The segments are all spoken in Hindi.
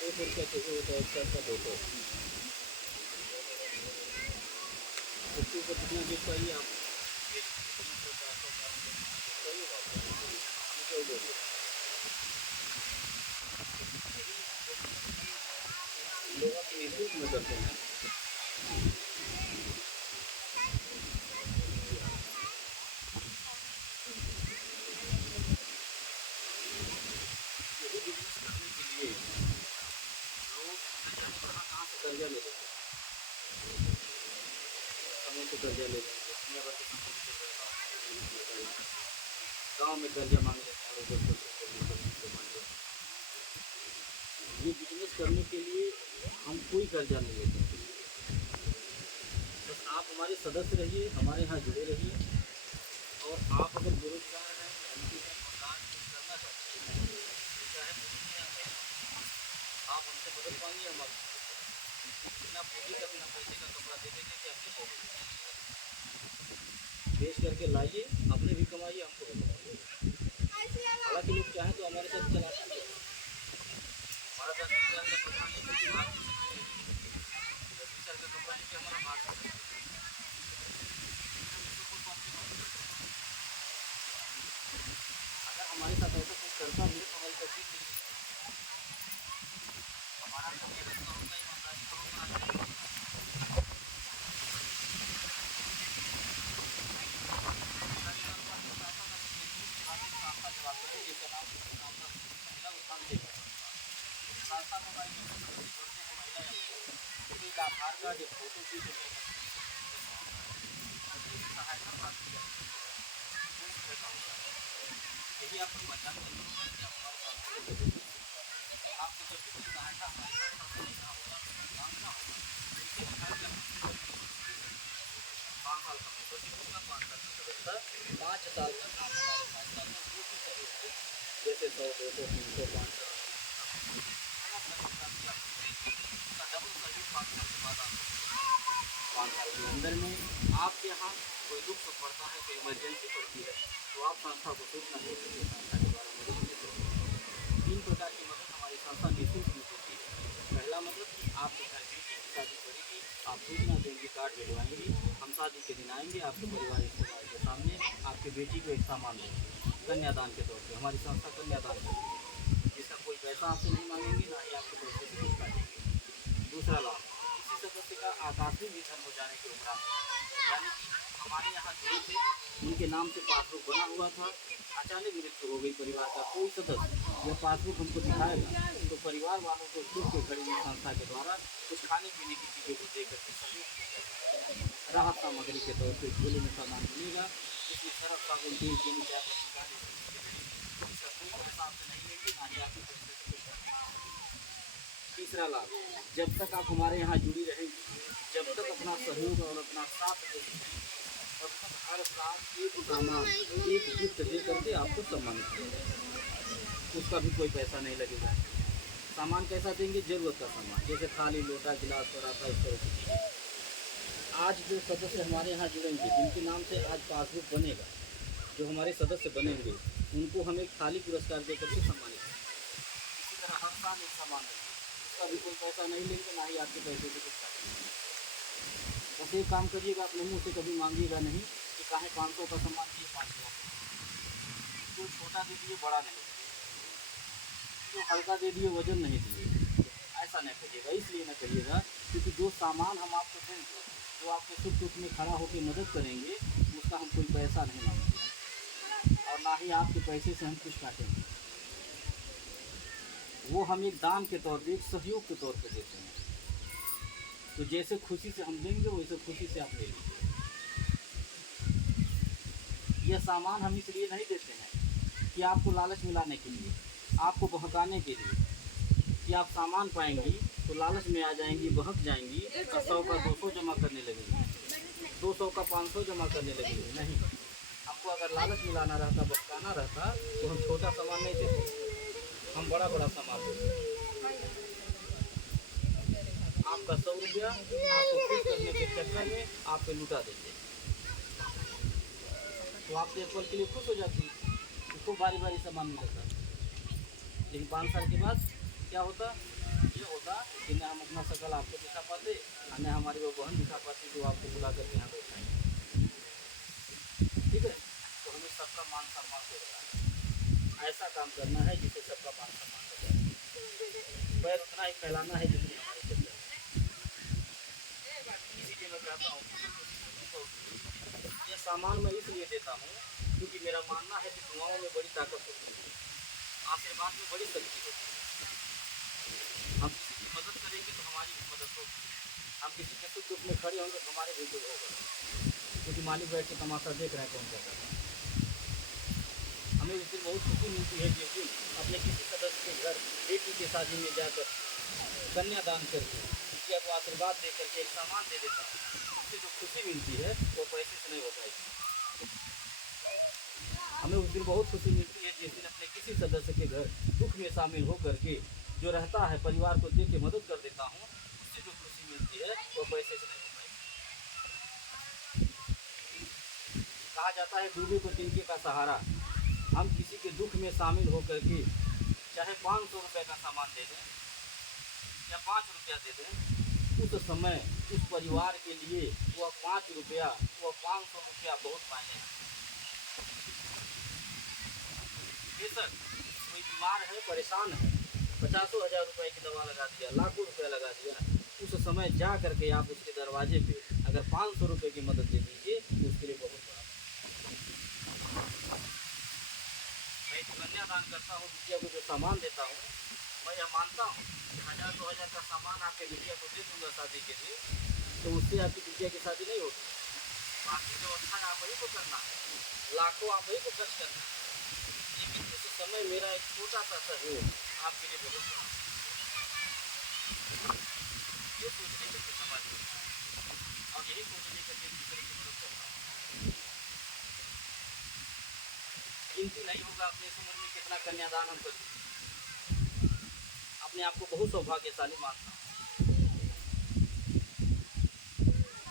200 रुपया चाहिए होता है, एक शर्ट का 200। उसके ऊपर जितना बिल चाहिए आप ये 300, 400, 500 जितना बिल चाहिए वो आप मुझे वो दे दो। लोग आप निःशुल्क में करते हैं। यही बिजनेस करने के लिए लोग न जाने कहाँ से कर्जा ले लेते हैं। समय से कर्जा ले लेंगे, दुनिया भर के संपत्ति से गाँव में कर्जा मांग लेते हैं लोग 10-10 रुपये, 20-20 रुपये। ये बिजनेस करने के लिए हम कोई कर्जा नहीं लेते हैं। बस आप हमारे सदस्य रहिए, हमारे यहाँ जुड़े रहिए, और आप अगर बेरोजगार हैं, धनकी हैं, मकान करना चाहते हैं, तो चाहे पुरुष हैं या महिला, आप हमसे मदद मांगिए, हम आपको बिना पूंजी का बिना पैसे का कपड़ा दे देंगे कि आप बेचो, बेच करके लाइए, अपने भी कमाइए, हमको भी कमाइए। हालांकि लोग चाहें तो हमारे साथ चला सकते हैं। हमारा 10,000 का कपड़ा लेकर के भाग भी सकते हैं, 10,000 का कपड़ा लेकर हमारा भाग सकते हैं। अगर हमारे साथ ऐसा कुछ करता भी है तो हमारी तकलीफ नहीं है। हमारा मेहनत का होगा, ईमानदारी का होगा। संस्था चलाते हैं जिसका नाम महिला उत्थान केंद्र। संस्था में हमारी जोड़ते हैं महिला, एक आधार कार्ड, एक फोटो की सहायता प्राप्त किया, यही आपको पहचान करना होगा कि आप हमारे साथ आपको जब भी कोई सहायता हमारे साथ लेना होगा, मांगना होगा, तो इसे दिखाई कि 5 साल का मेंबरशिप होगा, 5 साल की सदस्यता, 5 साल तक आप हमारे साथ साथ में जो भी सहयोग है, जैसे 100, 200, 300, 500 उसका डबल सहयोग 5 साल के बाद आपको 5 साल के अंदर में आपके यहाँ कोई दुख सुख पड़ता है, कोई इमरजेंसी पड़ती है, तो आप संस्था को सूचना दे सकते हैं, संस्था के द्वारा मदद मिल सकती है। 3 प्रकार की मदद हमारी संस्था निःशुल्क में देती है। पहला मदद, आपके घर बेटी की शादी करेगी, आप सूचना देंगे, कार्ड भिजवाएंगे, हम शादी के दिन आएंगे, आपके परिवार रिश्तेदार के सामने आपके बेटी को एक सामान देंगे कन्यादान के तौर पर। हमारी संस्था कन्यादान करती है, जिसका कोई पैसा आपसे नहीं मांगेंगे, ना ही आपके पैसे से कुछ काटेंगे। दूसरा लाभ, किसी सदस्य का आकस्मिक निधन हो जाने के उपरांत, यानी कि हमारे यहाँ जुड़े थे, उनके नाम से पासबुक बना हुआ था, अचानक मृत्यु हो गई परिवार का कोई सदस्य, यह पासबुक हमको दिखाएगा तो परिवार वालों को छूट के खड़ी हुई संस्था के द्वारा कुछ खाने पीने की चीज़ों को दे करके सहयोग किया जाएगा। राहत सामग्री के तौर पर झोले में सामान मिलेगा, जिसमें सरफ, साबुन, तेल, चीनी, चाय पत्ती, इसका कोई पैसा आपसे नहीं लेंगे, ना ही आपके पैसे से कुछ करेंगे। तीसरा लाभ, जब तक आप हमारे यहाँ जुड़ी रहेंगी, जब तक अपना सहयोग और अपना साथ देंगे, तब तक हर साल एक सामान, एक गिफ्ट दे करके आपको सम्मानित किया जाएगा। उसका भी कोई पैसा नहीं लगेगा। सामान कैसा देंगे? जरूरत का सामान, जैसे थाली, लोटा, गिलास, पराठा, इस तरह की चीज़ें। आज जो सदस्य हमारे यहाँ जुड़ेंगे, जिनके नाम से आज पासबुक बनेगा, जो हमारे सदस्य बनेंगे, उनको हम एक थाली पुरस्कार दे करके सम्मानित करेंगे। इसी तरह हर साल एक सामान देंगे, उसका भी कोई पैसा नहीं लेंगे, ना ही आपके पैसे से कुछ काटेंगे। बस एक काम करिएगा, अपने मुँह से कभी मांगिएगा नहीं कि काहे 500 का सामान दिए, 5,000 तो छोटा दे दिए, बड़ा नहीं दिए, तो हल्का दे दिए, वजन नहीं दिए, ऐसा नहीं करिएगा। इसलिए ना करिएगा क्योंकि जो सामान हम आपको देंगे, जो आपके सुख दुख में खड़ा होकर मदद करेंगे, उसका हम कोई पैसा नहीं मांगेंगे, और ना ही आपके पैसे से हम कुछ काटेंगे। वो हम एक दान के तौर पर, एक सहयोग के तौर पर देते हैं। तो जैसे खुशी से हम देंगे, वैसे खुशी से आप ले लीजिए। यह सामान हम इसलिए नहीं देते हैं कि आपको लालच मिलाने के लिए, आपको बहकाने के लिए, कि आप सामान पाएंगी तो लालच में आ जाएंगी, बहक जाएंगी, 100 का 200 जमा करने लगेंगी, 200 का 500 जमा करने लगेंगे। नहीं, हमको अगर लालच मिलाना रहता, बहकाना रहता, तो हम छोटा सामान नहीं देते, हम बड़ा बड़ा सामान देते। आपका 100 रुपया आपको खुश करने के चक्कर में आप पे लुटा देंगे, तो आप एक पल के लिए खुश हो जाती है, उसको बारी बारी सामान मिलता है। लेकिन 5 साल के बाद क्या होता, ये होता कि न हम अपना शकल आपको दिखा पाते और न हमारी वो बहन दिखा पाती जो आपको बुला करके यहाँ बैठाएंगे। ठीक है, तो हमें सबका मान सम्मान को रखना है, ऐसा काम करना है जिससे सबका मान सम्मान हो जाए। पैर उतना ही फैलाना है जितनी हमारी चलता है। इसीलिए मैं कहता हूँ ये सामान मैं इसलिए देता हूँ क्योंकि मेरा मानना है कि दुआओं में बड़ी ताकत होती है, आशीर्वाद में बड़ी शक्ति होती है। हम किसी की मदद करेंगे तो हमारी भी मदद होगी, हम किसी के सुख दुख में खड़े होंगे तो हमारे भी कुछ होगा, क्योंकि मालिक बैठ के तमाशा देख रहे हैं कौन क्या कर रहा है। हमें उस दिन बहुत खुशी मिलती है जिस दिन अपने किसी सदस्य के घर बेटी की शादी में जाकर कन्यादान करके उनके को आशीर्वाद दे करके एक सामान दे देता हूँ। उससे जो खुशी मिलती है वो पैसे से नहीं हो पाएगी। हमें उस दिन बहुत खुशी मिलती है जिस दिन अपने किसी सदस्य के घर दुख में शामिल हो करके जो रहता है परिवार को दे के मदद कर देता हूँ, उससे जो खुशी मिलती है वो पैसे से नहीं हो पाएगी। कहा जाता है डूबे को तिनके का सहारा। हम किसी के दुख में शामिल हो करके चाहे 500 रुपये का सामान दे दें या 5 रुपया दे दें, उस समय उस परिवार के लिए वह 5 रुपया वह 500 रुपया बहुत मायने है। बेशक कोई बीमार है, परेशान है, 50,000 रुपए की दवा लगा दिया, लाखों रुपया लगा दिया, उस समय जा करके आप उसके दरवाजे पे अगर 500 रुपये की मदद दे दीजिए तो उसके लिए बहुत बड़ा। मैं कन्यादान करता हूँ, बिटिया को जो सामान देता हूँ, मैं यह मानता हूँ कि 1000-2000 का सामान आपके बिटिया को दे दूँगा शादी के लिए, तो उससे आपकी बिटिया की शादी नहीं होगी। बाकी व्यवस्था आप ही को करना है, लाखों आप ही को खर्च करना है, लेकिन उस समय मेरा एक छोटा सा सहयोग आपके लिए बहुत बड़ा। ये सोचने करके समाज में और यही सोचने करके दूसरे की मदद करना है। गिनती नहीं होगा अपने इस उम्र में कितना कन्यादान हम कर, अपने आप को बहुत सौभाग्यशाली मानता हूँ।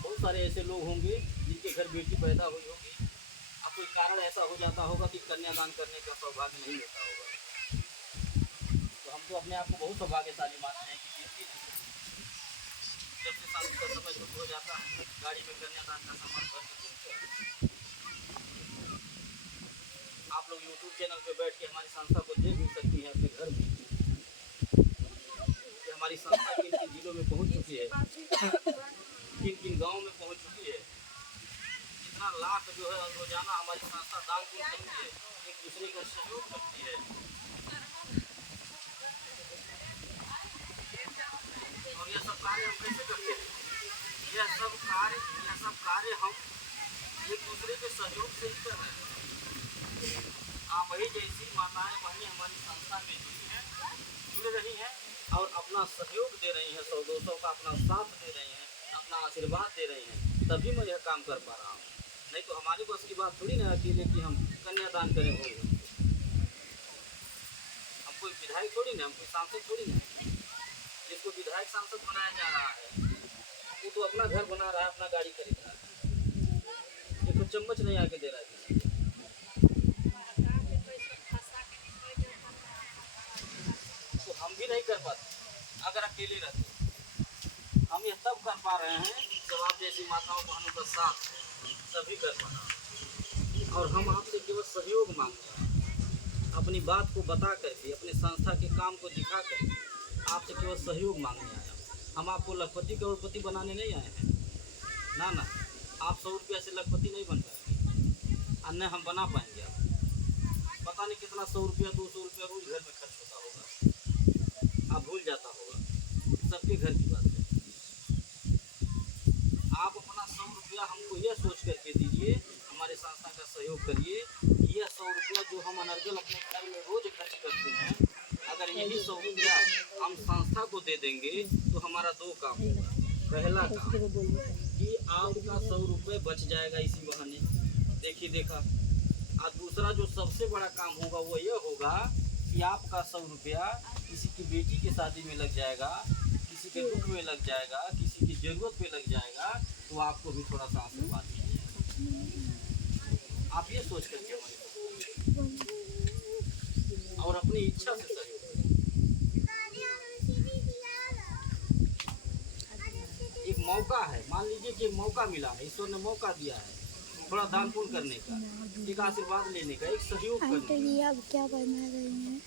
बहुत सारे ऐसे लोग होंगे जिनके घर बेटी पैदा हुई होगी, अब कोई कारण ऐसा हो जाता होगा कि कन्यादान करने का सौभाग्य नहीं मिलता होगा, तो हम तो अपने आप को बहुत सौभाग्यशाली मानते हैं कि गिनती नहीं। जब से शादी का समय शुरू हो जाता है, गाड़ी में कन्यादान का सामान भर के घूमते हैं। आप लोग YouTube चैनल पे बैठ के हमारी संस्था को देख भी सकती हैं अपने घर में कि हमारी संस्था किन किन जिलों में पहुंच चुकी है, किन किन गाँव में पहुंच चुकी है, कितना लाख जो है रोजाना हमारी संस्था दान पुण्य करती है, एक दूसरे का सहयोग करती है। और यह सब कार्य हम कैसे करते हैं? यह सब कार्य हम एक दूसरे के सहयोग से ही कर रहे हैं। आप ही जैसी माताएं बहनें हमारी संस्था में जुड़ रही हैं और अपना सहयोग दे रही हैं, 100-200 का अपना साथ दे रही हैं, अपना आशीर्वाद दे रही हैं, तभी मैं यह काम कर पा रहा हूँ। नहीं तो हमारी बस की बात थोड़ी ना अकेले कि हम कन्यादान करें हो। हम कोई विधायक थोड़ी ना, हम कोई सांसद थोड़ी ना। जिसको विधायक सांसद बनाया जा रहा है वो तो अपना घर बना रहा है, अपना गाड़ी खरीद रहा है, देखो चम्मच नहीं आके दे रहा है। तो हम भी नहीं कर पाते अगर अकेले रहते। हम यह तब कर पा रहे हैं जब आप जैसी माताओं बहनों का साथ सभी कर पा रहे हैं। और हम आपसे केवल सहयोग मांग रहे हैं, अपनी बात को बता करके, अपनी संस्था के काम को दिखा कर आपसे केवल सहयोग मांगने आए हैं। हम आपको लखपति करोड़पति बनाने नहीं आए हैं, ना ना। आप 100 रुपया से लखपति नहीं बन पाएंगे और न हम बना पाएंगे। आप पता नहीं कितना 100 रुपया 200 रुपया रोज घर में खर्च होता होगा, आप भूल जाता होगा, सबके घर की बात है। आप अपना 100 रुपया हमको यह सोच करके दीजिए, हमारे संस्था का सहयोग करिए। यह 100 रुपया जो हम अनर्गल अपने घर में रोज खर्च करते हैं, अगर यही 100 रुपया हम संस्था को दे देंगे तो हमारा 2 काम होगा। पहला काम कि आपका 100 रुपये बच जाएगा इसी बहाने, देखिए देखा। और दूसरा जो सबसे बड़ा काम होगा वो यह होगा कि आपका 100 रुपया किसी की बेटी की शादी में लग जाएगा, किसी के दुख में लग जाएगा, किसी की ज़रूरत पे लग जाएगा, तो आपको भी थोड़ा सा आशीर्वाद मिलेगा। आप ये सोच करके हमारे और अपनी इच्छा से सहयोग करें। मौका है, मान लीजिए कि एक मौका मिला है, ईश्वर ने मौका दिया है थोड़ा दान पुण्य करने का, एक आशीर्वाद लेने का, एक सहयोग करने का। अब क्या बना रही हैं?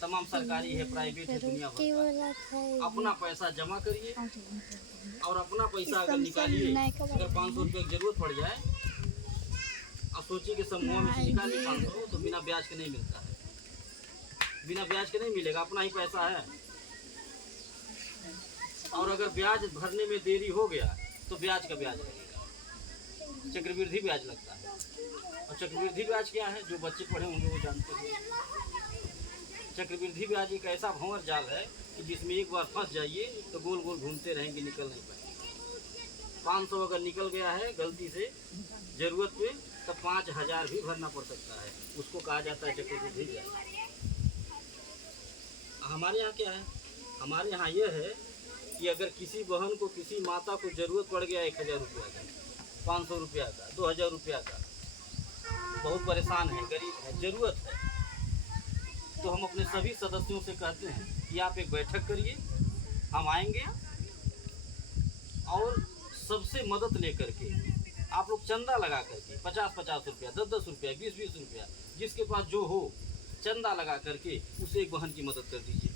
तमाम सरकारी है, प्राइवेट है, दुनिया भर का। अपना पैसा जमा करिए और अपना पैसा अगर निकालिए, अगर 500 रुपये की जरूरत पड़ जाए और सोचिए कि समूह में से निकालिए 500, तो बिना ब्याज के नहीं मिलता है, बिना ब्याज के नहीं मिलेगा, अपना ही पैसा है। और अगर ब्याज भरने में देरी हो गया तो ब्याज का ब्याज लगेगा, चक्रवृद्धि ब्याज लगता है। और चक्रवृद्धि ब्याज क्या है, जो बच्चे पढ़े होंगे वो जानते हैं। चक्रवृद्धि ब्याज एक ऐसा भंवर जाल है कि जिसमें एक बार फंस जाइए तो गोल गोल घूमते रहेंगे, निकल नहीं पाएंगे। 500 अगर निकल गया है गलती से जरूरत पे, तब 5000 भी भरना पड़ सकता है, उसको कहा जाता है चक्रवृद्धि ब्याज। हमारे यहाँ क्या है, हमारे यहाँ यह है कि अगर किसी बहन को, किसी माता को जरूरत पड़ गया 1000 रुपया का, 500 रुपया का, 2000 रुपया का, बहुत परेशान है, गरीब है, ज़रूरत है, तो हम अपने सभी सदस्यों से कहते हैं कि आप एक बैठक करिए, हम आएंगे और सबसे मदद लेकर के आप लोग चंदा लगा करके 50-50 रुपया, 10-10 रुपया, 20-20 रुपया, जिसके पास जो हो चंदा लगा करके उसे एक बहन की मदद कर दीजिए,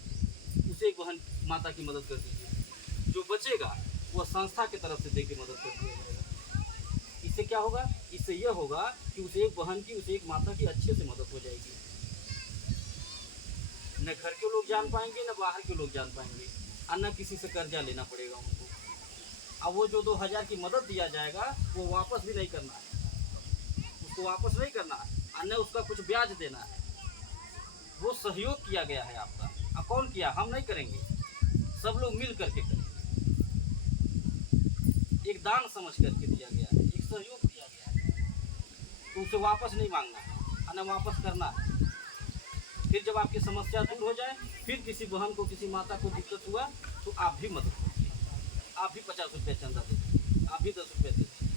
उसे एक बहन माता की मदद कर दीजिए। जो बचेगा वह संस्था की तरफ से दे के मदद कर दिया जाएगा। इससे क्या होगा, इससे यह होगा कि उसे एक बहन की, उसे एक माता की अच्छे से मदद हो जाएगी। न घर के लोग जान पाएंगे, न बाहर के लोग जान पाएंगे, और न किसी से कर्जा लेना पड़ेगा उनको। अब वो जो 2000 की मदद दिया जाएगा वो वापस भी नहीं करना है, उसको वापस नहीं करना है, और न उसका कुछ ब्याज देना है। वो सहयोग किया गया है आपका। अब कौन किया, हम नहीं करेंगे, सब लोग मिल करके करेंगे। एक दान समझ करके दिया गया है, एक सहयोग दिया गया है, तो उसे वापस नहीं मांगना है और न वापस करना है। फिर जब आपकी समस्या दूर हो जाए, फिर किसी बहन को, किसी माता को दिक्कत हुआ तो आप भी मदद कीजिए, आप भी 50 रुपये चंदा दे दीजिए, आप भी 10 रुपये दे दीजिए।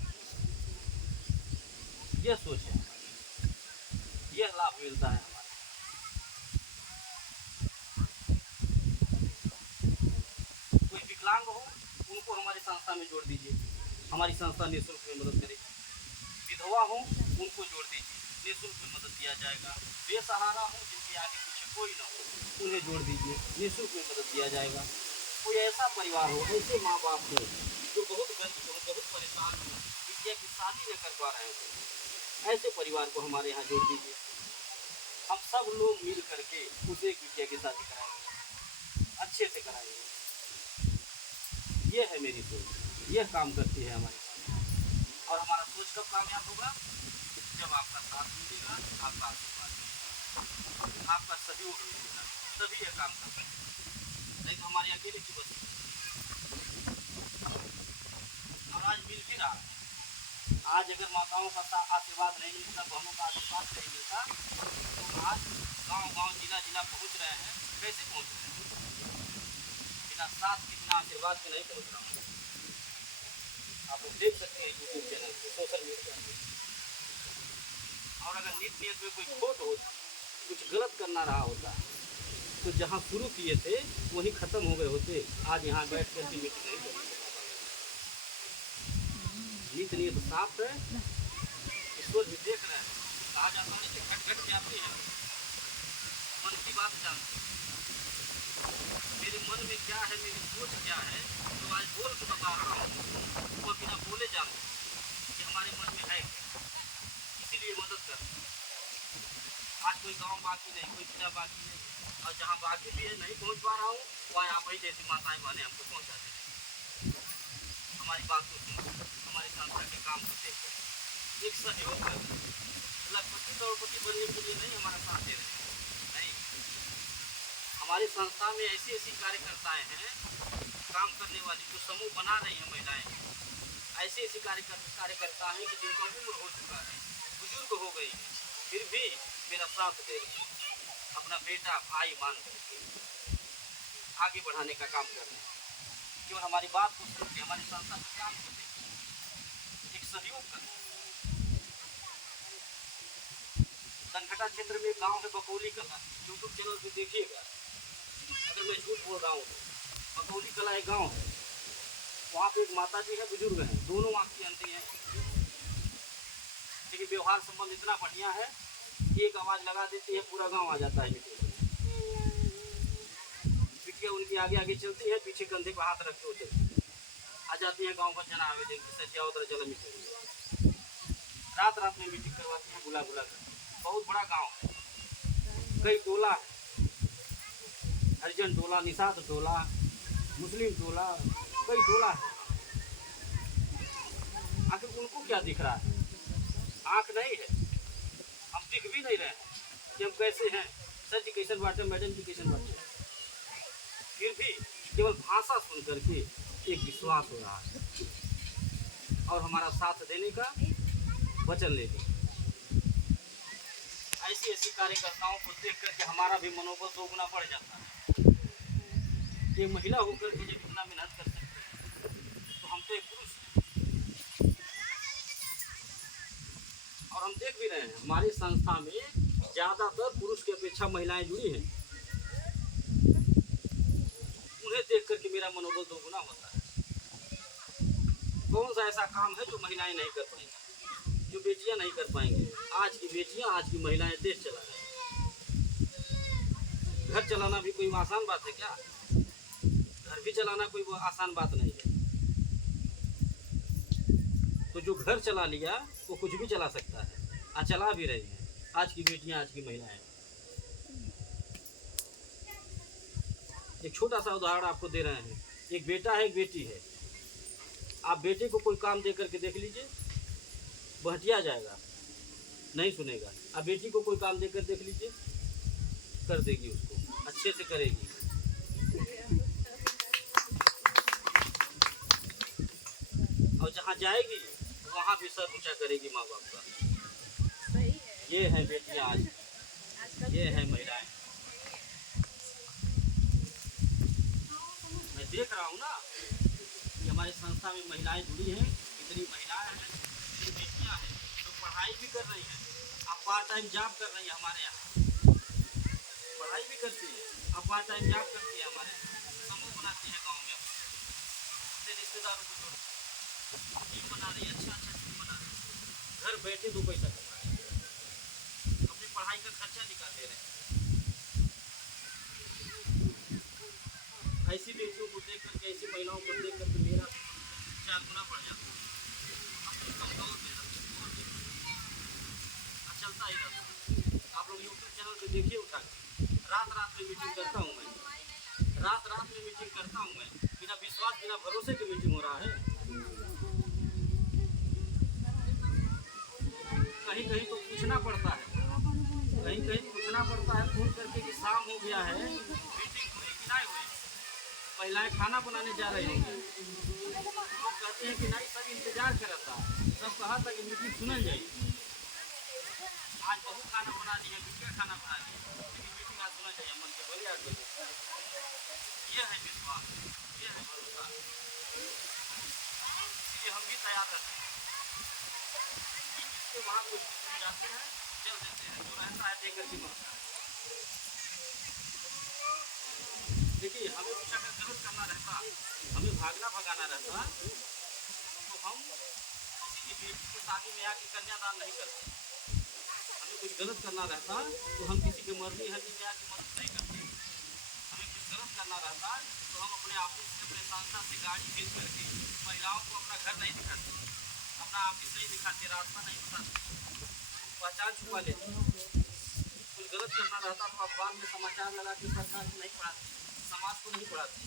यह सोच है हमारी, यह लाभ मिलता है हमारे। कोई विकलांग हो उनको हमारी संस्था में जोड़ दीजिए, हमारी संस्था निःशुल्क में मदद करेगी। विधवा हो उनको जोड़ दीजिए, निःशुल्क में मदद दिया जाएगा। बेसहारा हो, जिनके आगे पीछे कोई ना हो, उन्हें जोड़ दीजिए, निःशुल्क में मदद दिया जाएगा। कोई ऐसा परिवार हो, ऐसे माँ बाप हो जो बहुत गरीब हो, बहुत परेशान हो, विद्या की शादी न कर पा रहे हो, ऐसे परिवार को हमारे यहाँ जोड़ दीजिए। हम सब लोग मिल करके उसे एक विद्या की शादी कराएंगे, अच्छे से कराएंगे। ये है मेरी सोच, यह काम करती है हमारी सोच। और हमारा सोच कब कामयाब होगा, जब आपका साथ मिलेगा, आपका आशीर्वाद, आपका सहयोग मिलेगा, तभी यह काम कर सकते हैं, नहीं तो हमारे अकेले की बस। और आज मिल भी रहा है, आज अगर माताओं का आशीर्वाद नहीं मिलता, बहनों का आशीर्वाद नहीं मिलता, तो आज गांव-गांव, जिला-जिला पहुंच रहे हैं। कैसे पहुंच रहे हैं, बिना साथ के, बिना आशीर्वाद के नहीं पहुंच रहा हूँ। आप लोग देख सकते हैं यूट्यूब चैनल पे, सोशल मीडिया पे। और अगर नीति नियत में कोई खोट हो, कुछ गलत करना रहा होता, तो जहाँ शुरू किए थे वहीं ख़त्म हो गए होते। आज यहाँ बैठ कर के मीटिंग नहीं करनी। नीति नियत साफ है, ईश्वर भी देख रहे हैं। कहा जाता है कि घट घट जाते हैं, मन की बात जानते हैं। मेरे मन में क्या है, मेरी सोच क्या है, तो आज बोल के बता रहा हूँ। वो बिना बोले जानते कि हमारे मन में है, इसीलिए मदद कर। आज कोई गांव बाकी नहीं, कोई जिला बाकी नहीं, और जहाँ बाकी भी है नहीं पहुँच पा रहा हूँ, वहाँ आप ही जैसी माताएं बहनें हमको पहुँचा दें। हमारी बात को सुन, हमारी संस्था के काम को देख कर एक सहयोग कर, लखपति करोड़पति बनने के लिए नहीं हमारा साथ दे रहे नहीं। हमारी संस्था में ऐसी ऐसी कार्यकर्ताएं हैं, काम करने वाली, जो समूह बना रही हैं महिलाएं, ऐसे ऐसे कार्यकर्ता हैं कि जिनका उम्र हो चुका है, बुजुर्ग हो गई है, फिर भी मेरा साथ दे रहे हैं, अपना बेटा भाई मान करके आगे बढ़ाने का काम कर रहे हैं। केवल हमारी बात को सुन के, हमारी संस्था का काम करते एक सहयोग कर। धनघटा क्षेत्र में गांव है बकौली कला, यूट्यूब चैनल पे देखिएगा। अगर मैं झूठ बोल रहा हूँ तो बकौली कला एक गाँव है, वहाँ पे एक माता जी है, बुजुर्ग हैं, दोनों आपकी आंटी हैं, लेकिन व्यवहार संबंध इतना बढ़िया है कि एक आवाज़ लगा देती है पूरा गांव आ जाता है मीटिंग में। बिटिया उनकी आगे आगे चलती है, पीछे कंधे पर हाथ रखे होते आ जाती है गांव का जना आवेदन की सज्जा उधर चला मीटिंग। रात रात में मीटिंग करवाती है बुला बुला कर। बहुत बड़ा गांव है, कई टोला है, हरिजन टोला, निषाद टोला, मुस्लिम टोला, कई टोला है। आखिर उनको क्या दिख रहा है? आँख नहीं है, हम दिख भी नहीं रहे हैं कि हम कैसे हैं, सर जी कैसे बांटे, मैडम जी कैसे बांटे। फिर भी केवल भाषा सुन करके एक विश्वास हो रहा है और हमारा साथ देने का वचन लेते। ऐसी ऐसी कार्यकर्ताओं को देख करके हमारा भी मनोबल 2 गुना बढ़ जाता है। ये महिला होकर के जब इतना मेहनत कर सकते हैं तो हम तो एक पुरुष हैं। और हम देख भी रहे हैं हमारी संस्था में ज़्यादातर पुरुष की अपेक्षा महिलाएं जुड़ी हैं। उन्हें देख करके मेरा मनोबल 2 गुना होता है। कौन सा ऐसा काम है जो महिलाएं नहीं कर पाएंगी, जो बेटियां नहीं कर पाएंगी? आज की बेटियां, आज की महिलाएं देश चला रही हैं। घर चलाना भी कोई आसान बात है क्या? घर भी चलाना कोई आसान बात नहीं है। तो जो घर चला लिया वो कुछ भी चला सकता है, आज चला भी रही है आज की बेटियां, आज की महिलाएं। एक छोटा सा उदाहरण आपको दे रहे हैं। एक बेटा है, एक बेटी है। आप बेटे को कोई काम दे करके देख लीजिए, बहटिया जाएगा, नहीं सुनेगा। आप बेटी को कोई काम देकर देख लीजिए, कर देगी, उसको अच्छे से करेगी। और जहाँ जाएगी वहाँ भी सर ऊँचा करेगी माँ बाप का। ये है बेटियाँ आज, ये है महिलाएं। मैं देख रहा हूँ ना कि हमारी संस्था में महिलाएं जुड़ी हैं, इतनी महिलाएं हैं, इतनी बेटियाँ हैं जो पढ़ाई भी कर रही हैं। आप पार्ट टाइम जॉब कर रही हैं हमारे यहाँ, पढ़ाई भी करती है, आप पार्ट टाइम जॉब करती है हमारे यहाँ, समूह बनाती है गाँव में, अपने रिश्तेदारों को टीम बना रही है, अच्छा अच्छा टीम बना रही है, घर बैठे 2 पैसा कमा रही है, अपनी पढ़ाई का खर्चा निकाल ले रहे हैं। ऐसी बेटियों को देख करके, ऐसी महिलाओं को देख करके मेरा 4 गुना बढ़ जाता है। अपनी कमजोर चलता ही रहता है। आप लोग यूट्यूब चैनल पे देखिए उठा के, रात रात में मीटिंग करता हूँ मैं, रात रात में मीटिंग करता हूँ मैं। बिना विश्वास, बिना भरोसे की मीटिंग हो रहा है। कहीं कहीं तो पूछना पड़ता है, कहीं कहीं पूछना पड़ता है फोन करके कि शाम हो गया है, मीटिंग हुई कि नहीं हुई, महिलाएं खाना बनाने जा रही होंगी। लोग कहते हैं कि नहीं, सब इंतजार कर रहा था, सब कहा था कि मीटिंग सुनल जाएगी। आज बहू खाना बना ली है, बिटिया खाना बना ली है, लेकिन मीटिंग आज सुना चाहिए मन के बोले 8 बजे। ये है विश्वास, ये है भरोसा, इसलिए हम भी तैयार रहते हैं। इसके वहाँ कुछ जाते हैं, चल देते हैं, जो रहता है देकर के मरता है। देखिए, हमें कुछ अगर जरूरत करना रहता, हमें भागना भगाना रहता, तो हम किसी की बेटी की शादी में आके कन्यादान नहीं करते। हमें कुछ गलत करना रहता तो हम किसी के मरनी हरनी में आके मदद नहीं करते। हमें कुछ गलत करना रहता तो हम अपने ऑफिस से, अपने संस्था से गाड़ी भेज करके महिलाओं को अपना घर नहीं दिखाते, अपना ऑफिस नहीं दिखाते, रास्ता नहीं बताते, पहचान छुपा लेते। कुछ गलत करना रहता तो अखबार में समाचार लगा के सरकार को नहीं पढ़ाते, समाज को नहीं पढ़ाते,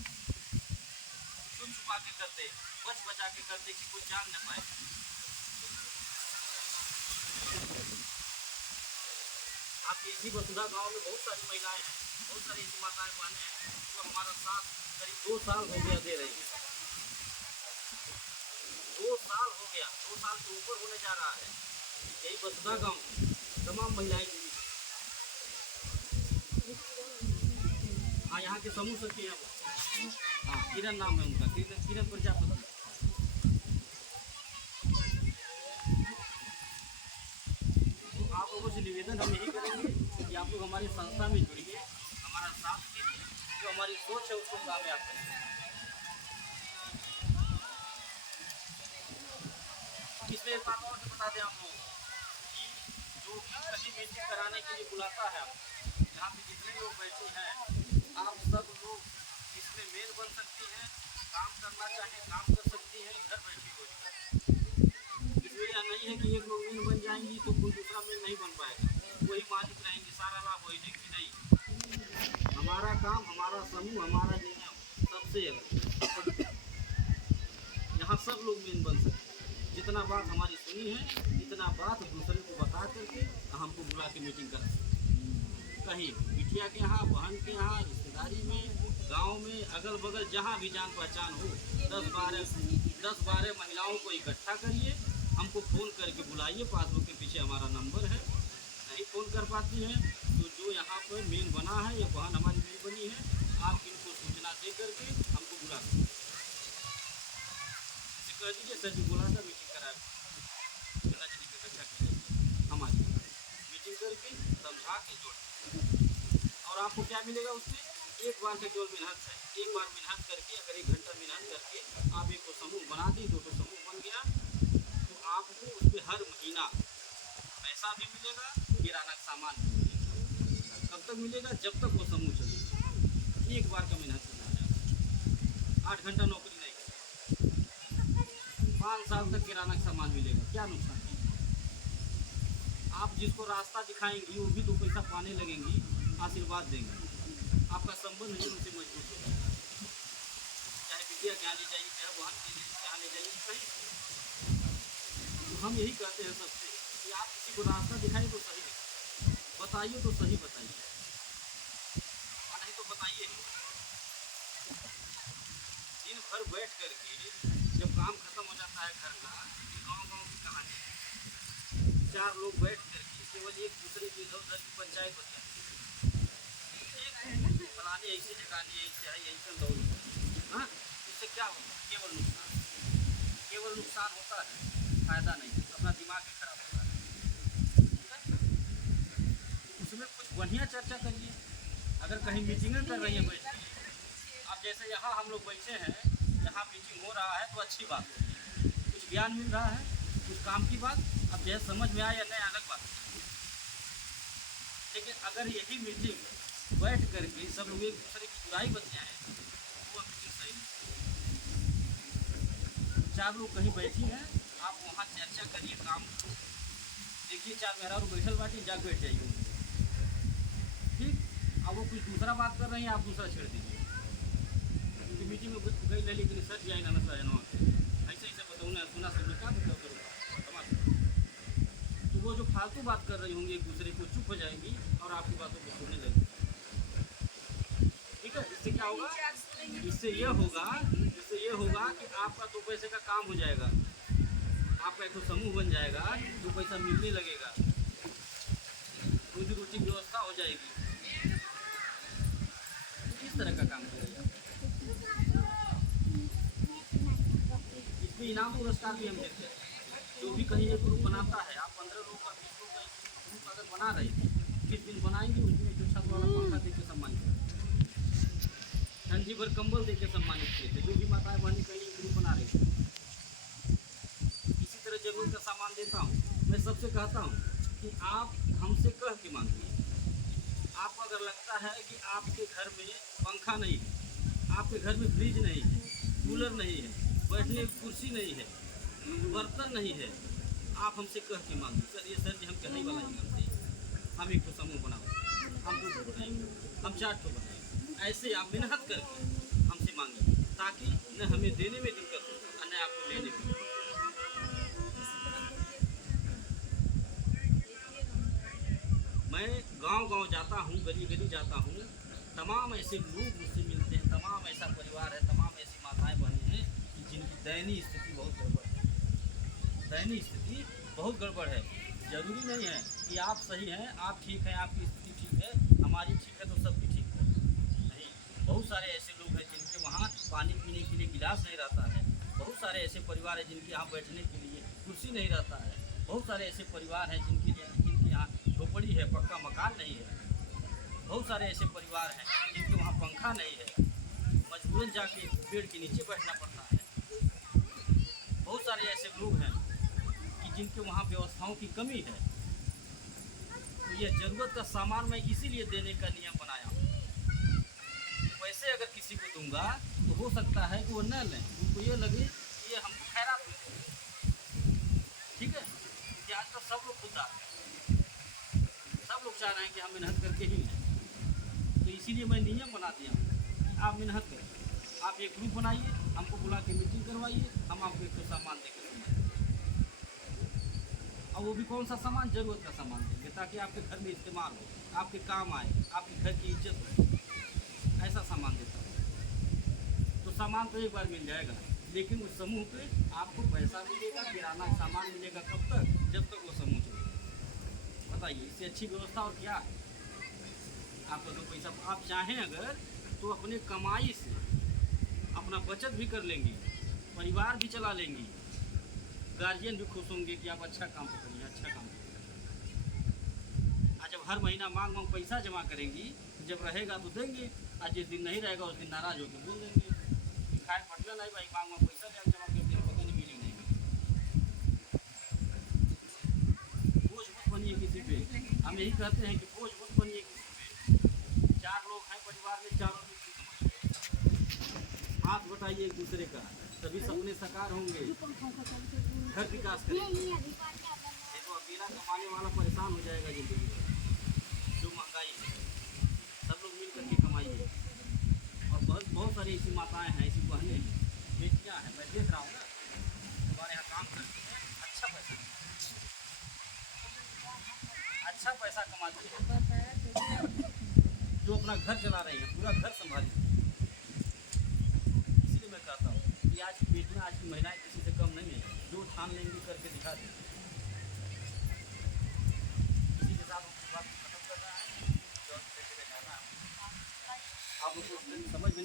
छुप छुपा के करते, बच बचा के करते कि कोई जान न पाए। आपके इसी वसुधा गांव में बहुत सारी महिलाएं हैं, बहुत सारी ऐसी माताएं बहनें हैं जो हमारा साथ करीब 2 साल हो गया दे रही है। 2 साल हो गया, 2 साल से ऊपर होने जा रहा है। यही वसुधा गांव तमाम महिलाएं जुड़ी हैं। हाँ, यहाँ के समूह सखी हैं वो। हाँ, किरण नाम है उनका, किरण प्रजापति। आप लोगों से निवेदन हम यही करेंगे कि आप लोग हमारी संस्था में जुड़िए, हमारा साथ दीजिए, जो हमारी सोच है उसको कामयाब करें। इसमें एक बात और भी बता दें हम लोग कि जो भी कहीं मीटिंग कराने के लिए बुलाता है, यहाँ पे जितने लोग बैठे हैं, आप सब लोग इसमें मेल बन सकती हैं, काम करना चाहे काम कर सकती हैं घर बैठे हुए। इसमें यह नहीं है कि एक लोग मेल बन जाएंगी तो कोई दूसरा मेल नहीं बन पाएगा, वही मालिक रहेंगे, सारा लाभ वही देंगे। नहीं, हमारा काम, हमारा समूह, हमारा नियम सबसे अलग। यहाँ सब लोग मेन बन सकते हैं। जितना बात हमारी सुनी है, इतना बात दूसरे को बता करके हमको बुला के मीटिंग करा सकते। कहीं बिटिया के यहाँ, बहन के यहाँ, रिश्तेदारी में, गांव में, अगल बगल जहाँ भी जान पहचान हो, 10-12 महिलाओं को इकट्ठा करिए, हमको फ़ोन करके बुलाइए। पासबुक के पीछे हमारा नंबर है। नहीं फ़ोन कर पाती हैं तो जो यहाँ पर मेन बना है या बहन हमारी मेन बनी है, आप इनको सूचना दे करके हमको बुला सकते हैं। कह दीजिए सर जी बोला था मीटिंग करा हमारी मीटिंग करके समझा के जोड़। और आपको क्या मिलेगा उससे? एक बार का केवल मेहनत है। एक बार मेहनत करके, अगर 1 घंटा मेहनत करके आप एक समूह बना दी, 2 समूह बन गया, तो आपको उस पर हर महीना पैसा भी मिलेगा, किराना का सामान भी मिलेगा। कब तक मिलेगा? जब तक वो समूह चलेगा। एक बार का मेहनत करना है, 8 घंटा नौकरी नहीं, 5 साल तक किराना का सामान मिलेगा। क्या नुकसान है? आप जिसको रास्ता दिखाएंगी वो भी 2 पैसा पाने लगेंगी, आशीर्वाद देंगे, आपका संबंध ही उनसे मजबूत होगा। चाहे विद्या के यहाँ ले जाइए, चाहे बहन के यहाँ ले जाइए, सही। तो हम यही कहते हैं सबसे कि आप किसी को रास्ता दिखाएं तो सही दिखाएं, बताइए तो सही बताइए, और नहीं तो बताइए ही। दिन भर बैठ करके जब काम खत्म हो जाता है घर का, गांव की कहानी, 4 लोग बैठ करके केवल एक दूसरे की इधर उधर की पंचायत होती है, फलानी ऐसी जगानी ऐसे है, ऐसा दौड़। हाँ, इससे क्या होगा? केवल नुकसान होता है, फायदा नहीं। अपना दिमाग भी खराब होता है। उसमें कुछ बढ़िया चर्चा करिए। अगर कहीं मीटिंगें कर रही हैं बैठ के, अब जैसे यहाँ हम लोग बैठे हैं, यहाँ मीटिंग हो रहा है तो अच्छी बात है, कुछ ज्ञान मिल रहा है, कुछ काम की बात। अब यह समझ में आए या नहीं अलग बात, लेकिन अगर यही मीटिंग बैठ करके सब लोग एक दूसरे की बुराई बन जाए तो वो मीटिंग सही नहीं। 4 लोग कहीं बैठी हैं, आप वहाँ चर्चा करिए, काम देखिए, 4 मेहरारू बैठल बाटी, जा बैठ जाइए, ठीक। अब वो कुछ दूसरा बात कर रहे हैं, आप दूसरा छेड़ दीजिए। मीटिंग में गई ले, लेकिन सर जी आई ना सर ऐसे ऐसे बताऊँ ना, सुना सुन क्या मतलब करूँगा समाज। तो वो जो फालतू बात कर रही होंगी एक दूसरे को, चुप हो जाएंगी और आपकी बातों को सुनने लगेंगी। ठीक है, इससे क्या होगा? इससे ये होगा कि आपका 2 पैसे का काम हो जाएगा, आपका एक समूह बन जाएगा, 2 पैसा मिलने लगेगा, रोजी रोटी की व्यवस्था हो जाएगी। किस तरह का काम करेगा? इसमें इनाम पुरस्कार भी हम देते हैं। जो भी कहीं एक ग्रुप बनाता है, आप 15 लोग का 20 लोग का ग्रुप अगर बना रहे हैं, किस दिन बनाएंगे, उसमें जो छत वाला पंखा दे के सम्मानित करते, ठंडी भर कंबल दे के सम्मानित किए थे। जो भी माताएं बहनें कहीं ग्रुप बना रही थी, इसी तरह जरूरत का सामान देता हूँ। मैं सबसे कहता हूँ कि आप हमसे कह के मांगिए। आपको अगर लगता है कि आपके घर में पंखा नहीं है, आपके घर में फ्रिज नहीं है, कूलर नहीं है, बैठने की कुर्सी नहीं है, बर्तन नहीं है, आप हमसे कह के मांगिए, सर ये सर जी हम कहीं वाला ही करते हैं, हम एक समूह बनाओ, हम 2 बनाएंगे, हम 4 बनाएंगे। ऐसे आप मेहनत करके हमसे मांगिए, ताकि न हमें देने में दिक्कत हो, न आपको लेने में। मैं गांव-गांव जाता हूँ, गली-गली जाता हूँ, तमाम ऐसे लोग मुझसे मिलते हैं, तमाम ऐसा परिवार है, तमाम ऐसी माताएं बहनें हैं कि जिनकी दयनीय स्थिति बहुत गड़बड़ है। दयनीय स्थिति बहुत गड़बड़ है। जरूरी नहीं है कि आप सही हैं, आप ठीक हैं, आपकी स्थिति ठीक है, हमारी ठीक है तो सबकी ठीक है, नहीं। बहुत सारे ऐसे लोग हैं जिनके वहाँ पानी पीने के लिए गिलास नहीं रहता है। बहुत सारे ऐसे परिवार हैं जिनके यहाँ बैठने के लिए कुर्सी नहीं रहता है। बहुत सारे ऐसे परिवार हैं जिनके यहाँ झोपड़ी है, पक्का मकान नहीं है। बहुत सारे ऐसे परिवार हैं जिनके वहाँ पंखा नहीं है, मजबूरन जाके पेड़ के नीचे बैठना पड़ता है। बहुत सारे ऐसे लोग हैं जिनके वहाँ व्यवस्थाओं की कमी है, तो यह ज़रूरत का सामान मैं इसीलिए देने का नियम बनाया हूँ। पैसे अगर किसी को दूंगा तो हो सकता है कि वो न लें, उनको ये लगे कि ये हमको खैरात में दे। ठीक है, कि आजकल सब लोग खुददार हैं, सब लोग चाह रहे हैं कि हम मेहनत करके ही लें। तो इसीलिए मैं नियम बना दिया हूँ कि आप मेहनत करें, आप एक ग्रुप बनाइए, हमको बुला के मीटिंग करवाइए, हम आपको एक तो सामान देकर और वो भी कौन सा सामान, ज़रूरत का सामान देंगे ताकि आपके घर में इस्तेमाल हो, आपके काम आए, आपके घर की इज्जत हो, ऐसा सामान देता हूँ। तो सामान तो एक बार मिल जाएगा, लेकिन उस समूह पे आपको पैसा मिलेगा, किराना सामान मिलेगा कब तक, जब तक वो समूह चलेगा। बताइए, इससे अच्छी व्यवस्था और क्या है? आपको जो पैसा आप चाहें अगर तो अपने कमाई से अपना बचत भी कर लेंगी, परिवार भी चला लेंगी, गार्जियन भी खुश होंगे कि आप अच्छा काम करिए, अच्छा काम करिए। जब हर महीना मांग पैसा जमा करेंगी, जब रहेगा तो देंगे, और जिस दिन नहीं रहेगा उस दिन नाराज होकर बोल देंगे खाए पटला नहीं भाई, मांग पैसा जमा कर दिया, पता नहीं मिली नहीं। बोझ मत बनिए किसी पे, हम यही कहते हैं कि बोझ मत बनिए किसी पे। 4 लोग हैं परिवार में, चारों में हाथ बटाइए एक दूसरे का, तभी सपने साकार होंगे, घर विकास करेंगे। देखो अकेला कमाने वाला परेशान हो जाएगा जिंदगी में, जो महंगाई है। सब लोग मिल करके कमाइए। और बहुत सारी ऐसी माताएं हैं, ऐसी बहनें हैं, बेटियां हैं, मैं देख रहा हूँ ना, हमारे यहाँ काम करती हैं, अच्छा पैसा कमाती है, जो अपना घर चला रही है, पूरा घर संभाली। इसलिए मैं कहता हूँ कि आज की बेटियाँ, आज की महिलाएं किसी से कम नहीं है, जो ठान लेंगी करके दिखा दें। इसी के साथ बात खत्म करना है, जो आप समझ में